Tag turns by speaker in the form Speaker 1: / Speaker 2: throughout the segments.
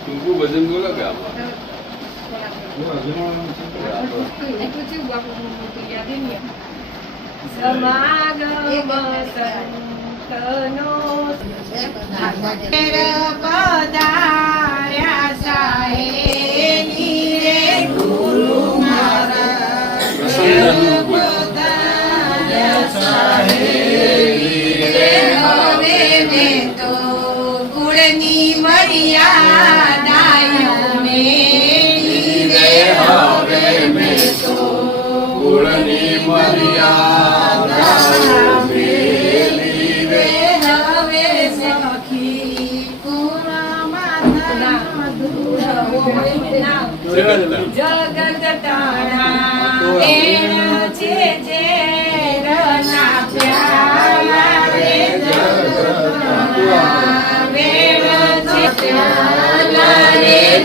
Speaker 1: ટૂંકું ભજન બોલો કે
Speaker 2: પધાર્યા સાહેલી રે ગુરુ હવે ગુણની મર્યાદાયો મેળી રે હવે મે તો
Speaker 1: ગુણની મર્યાદા મેલી રે
Speaker 2: હવે સખી જગત તારા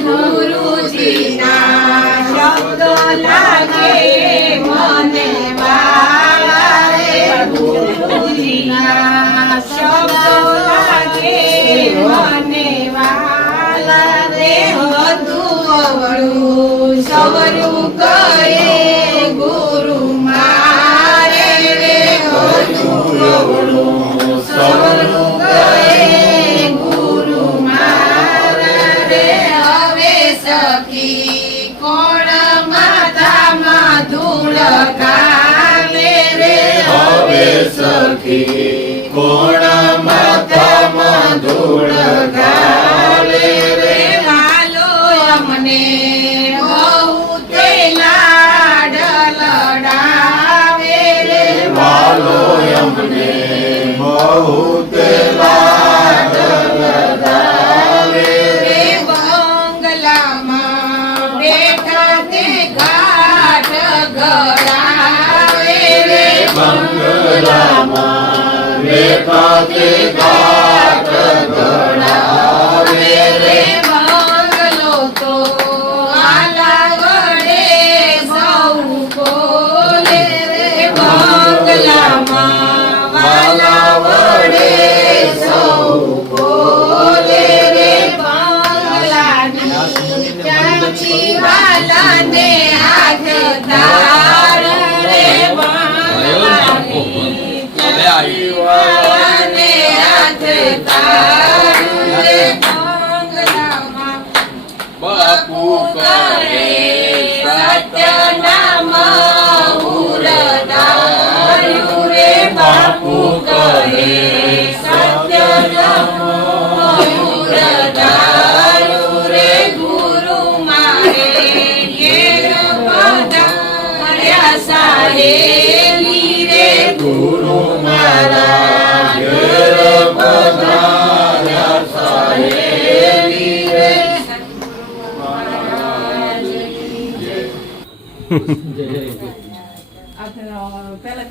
Speaker 2: ગુરુજીના સખી કોણ માથામાં ધૂળ
Speaker 1: ગાલે
Speaker 2: રે? લાલો અમને બહુ તે લાડ લડાવે રે?
Speaker 1: વાલો અમને બહુ તે લાડ લગાવે
Speaker 2: રે? બંગલામાં બેઠા તે ઘાટ ગળાવે રે?
Speaker 1: ਵਿਪਤੀ ਘਾਟ ਦੁੜਾ
Speaker 3: ਮੇਰੇ ਮਨ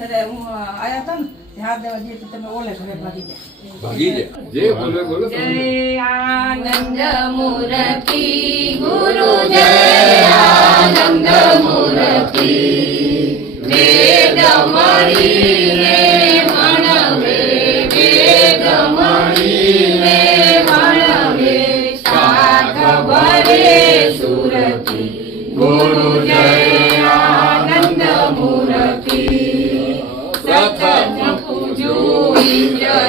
Speaker 3: ત્યારે હું આયા હતા ને ત્યાં દેવા જઈએ તો તમે ઓલે ઘરે ભાગી ગયા.
Speaker 1: ભાગી જાય જે બોલે બોલે
Speaker 2: જય આનંદ મૂર્તિ ગુરુ જય આનંદ મૂર્તિ. વેદ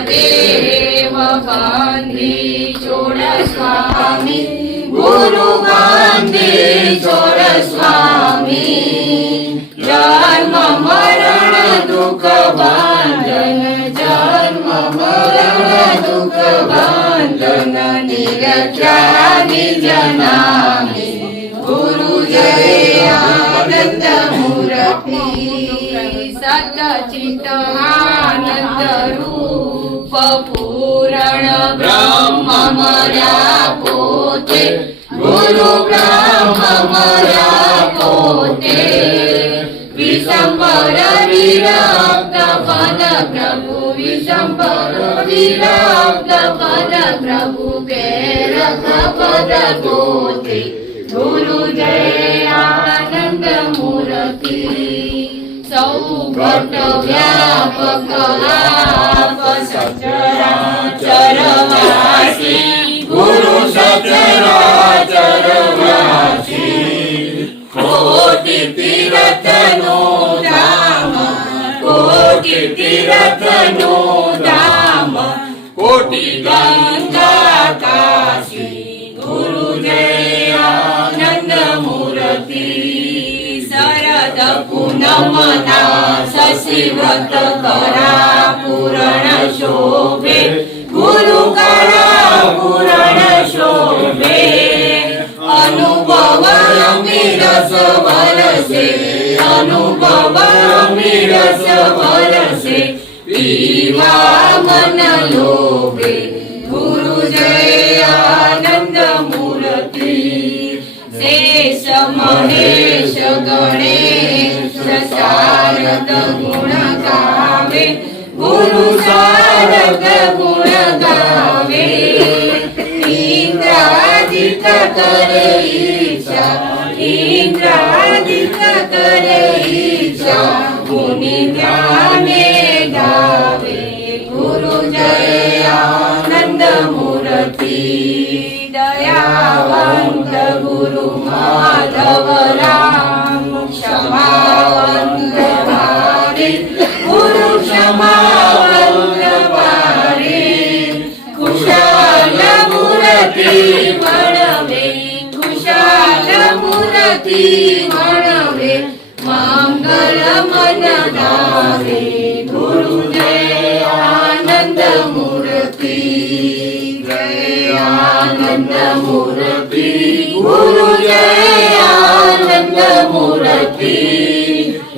Speaker 2: દેવ ગાંધી છોડ સ્વામી ગુરુ ગાંધી છોડ સ્વામી જન્મ મરણ દુઃખ બંધન જન્મ મરણ દુઃખ બંધન નિરખ્યાની જનામી ગુરુ જય આનંદ મૂર્તિ सतचित रूप पूरण ब्रह्म मया पोते गुरु ब्रह्म मया पोते विसंपर विरक्त पद प्रभु विसंपर विरक्त पद प्रभु के रख पद तोते गुरु जय ભટ્ટ વ્યાપક આપ ચરવાસી ગુરુ સચરાચરવાસી તીરથ નો ધામ કોટિ તીરથ નો ધામ
Speaker 1: કોટિ
Speaker 2: ગંગા કાશી ગુરુ જય આનંદ મૂર્તિ શરદ પૂનમના શશી जीवत करा पूरण शोभे गुरु करा पूरण शोभे अनुभव रस वरसे अनुभव रस वरसे पीवा मन लोभे गुरु जय आनंद मूर्ति शेष महेश गणेश શારદ ગુણ ગાવે ગુરુ શારદ ગુણ ગાવે ઇન્દ્રાદિત કરે ઈચ્છા ઇન્દ્રાદિત કરે ઈચ્છા મુનિ ધ્યાને ગાવે ગુરુ જય આનંદ મૂર્તિ દયાવંત ગુરુ માધવ મન ગાવે ગુરુ જય આનંદ મૂર્તિ જય આનંદ મૂર્તિ ગુરુ જય આનંદ મૂર્તિ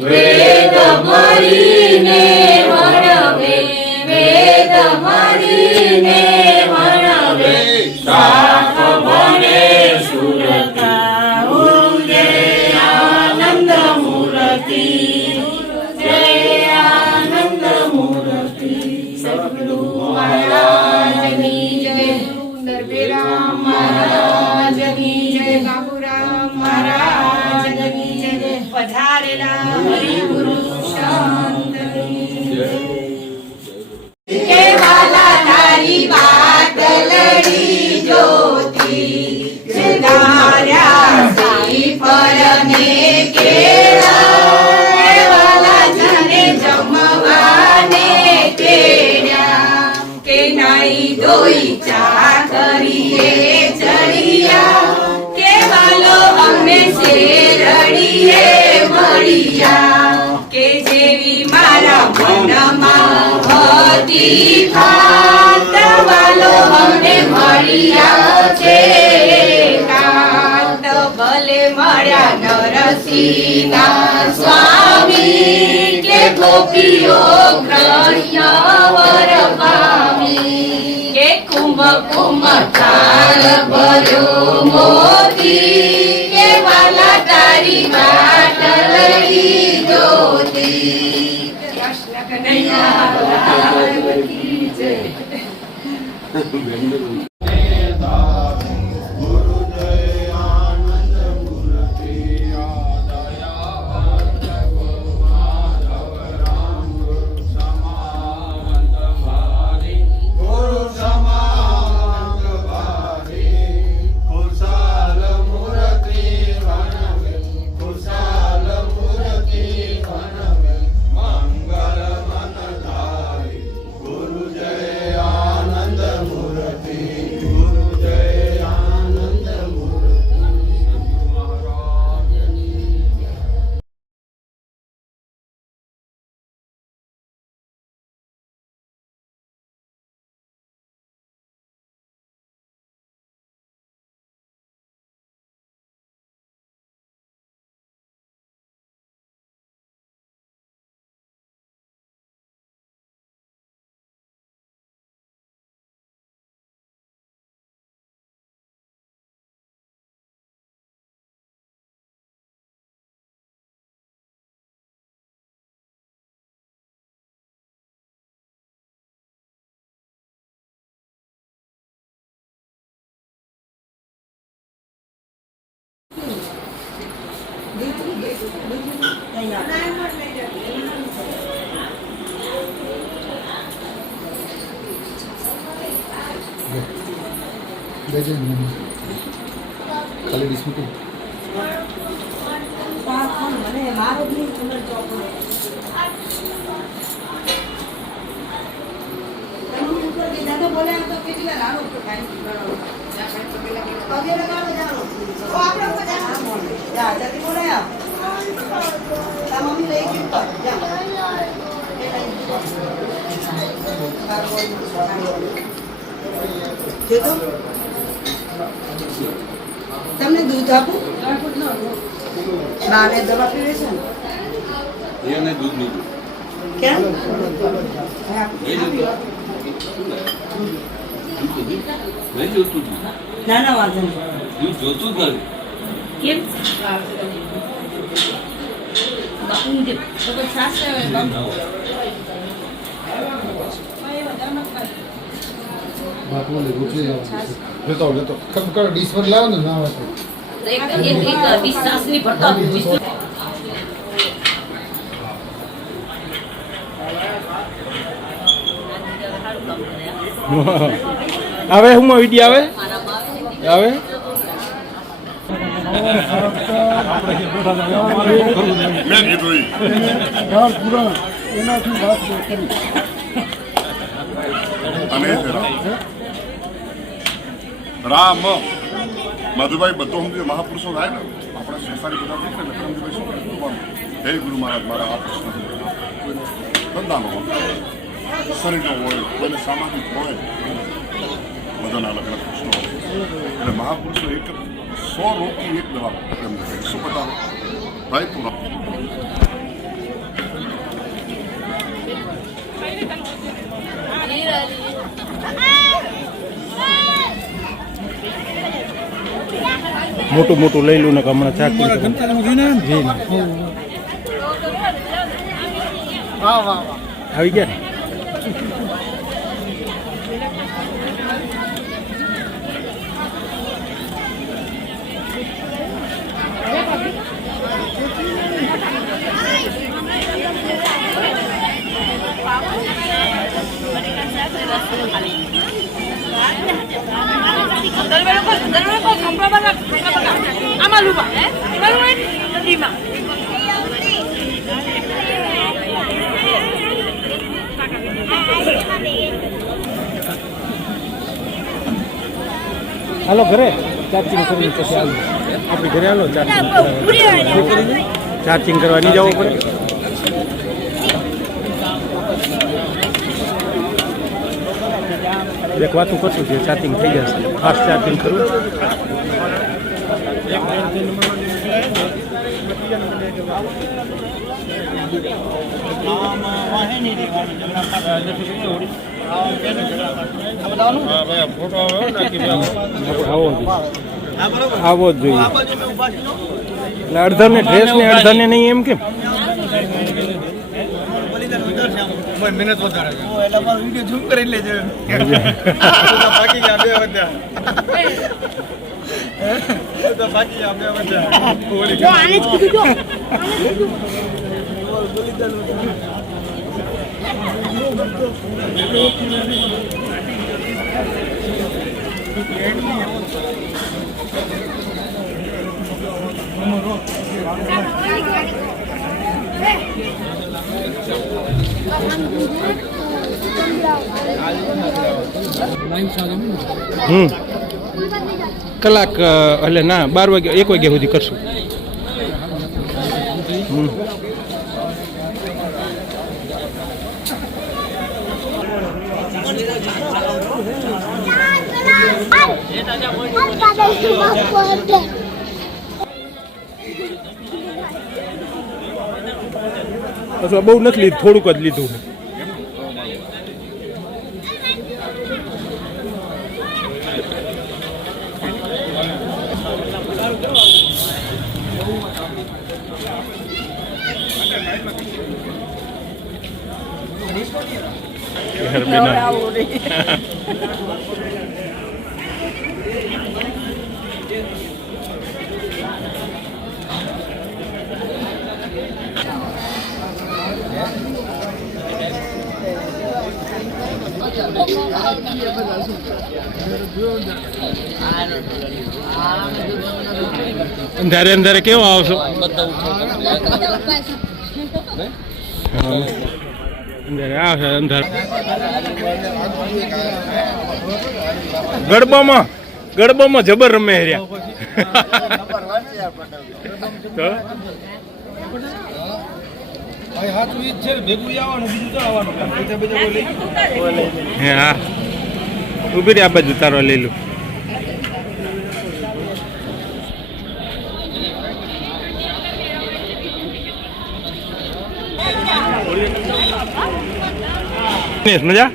Speaker 2: વેદ મરીને हरि गुरु शांतनी અમને મળ્યા છે. કાત મળ્યા નરસિંહના સ્વામી કે કે કુંભ કુંભ મોતી કે
Speaker 1: 这 ખાલી વીસ
Speaker 4: મિનિટ બોલે તો કેટલા લાડુ ખાઈ
Speaker 5: તમને દૂધ આપું? બાને દવા પીવે છે ને?
Speaker 1: એને દૂધ
Speaker 5: કેમ?
Speaker 1: નહીં જોતું
Speaker 5: ના ના વાંધો નહીં.
Speaker 1: હું જોતું જ નથી.
Speaker 3: કેમ? બાપુ.
Speaker 4: બાટલો રોટલી લેતો લેતો ખબર કરો ડીશ પર લાવો ને ના આવે
Speaker 3: એક એક ભરતો
Speaker 6: આવે, હું વીડિયો આવે?
Speaker 7: છે રામ. મધુભાઈ, બધો સમજે મહાપુરુષો થાય ને. આપણે સંસારી બધા પૂછે ને મધુભાઈ શું કહે? હે ગુરુ મહારાજ, મારા આ પ્રશ્ન ધંધાનો હોય શરીરનો હોય, કોઈને સામાજિક હોય બધાના અલગ અલગ પ્રશ્નો. એટલે મહાપુરુષો એક સો રોગની એક દવા એમને. કહે. શું બતાવે ભાઈ તું
Speaker 6: મોટું મોટું લઈ લઉં ને કે હમણાં ચાક આવી? ગયા હાલો ઘરે ચાર્જિંગ કરીને પછી હાલો આપણે ઘરે હાલો ચાર્જિંગ ચાર્જિંગ કરવા નહીં જવું પડે એક વાતું કરશું છે ચાર્જિંગ થઈ જશે ફાસ્ટ ચાર્જિંગ કરવું આવો જ આવો જ જોઈએ એટલે અડધરને ડ્રેસ ને અડધરને નહીં એમ કેમ
Speaker 8: મહેનત વધારે એટલે મારો વીડિયો ઝૂમ કરી લેજો બાકી ગયા બે બધા તો બાકી ગયા બે બધા
Speaker 6: હમ. કલાક એટલે ના બાર વાગ્યા એક વાગ્યા સુધી કરશું. અથવા બહુ નથી લીધું થોડુંક જ લીધું Hermina. અંધારે અંધારે કેવો આવશો અંધારે આવશે અંધારે. ગરબામાં ગરબામાં જબર રમે હર્યા તો? હે હા. ઊભી રે આ બાજુ તારો લઈ લું. મજા?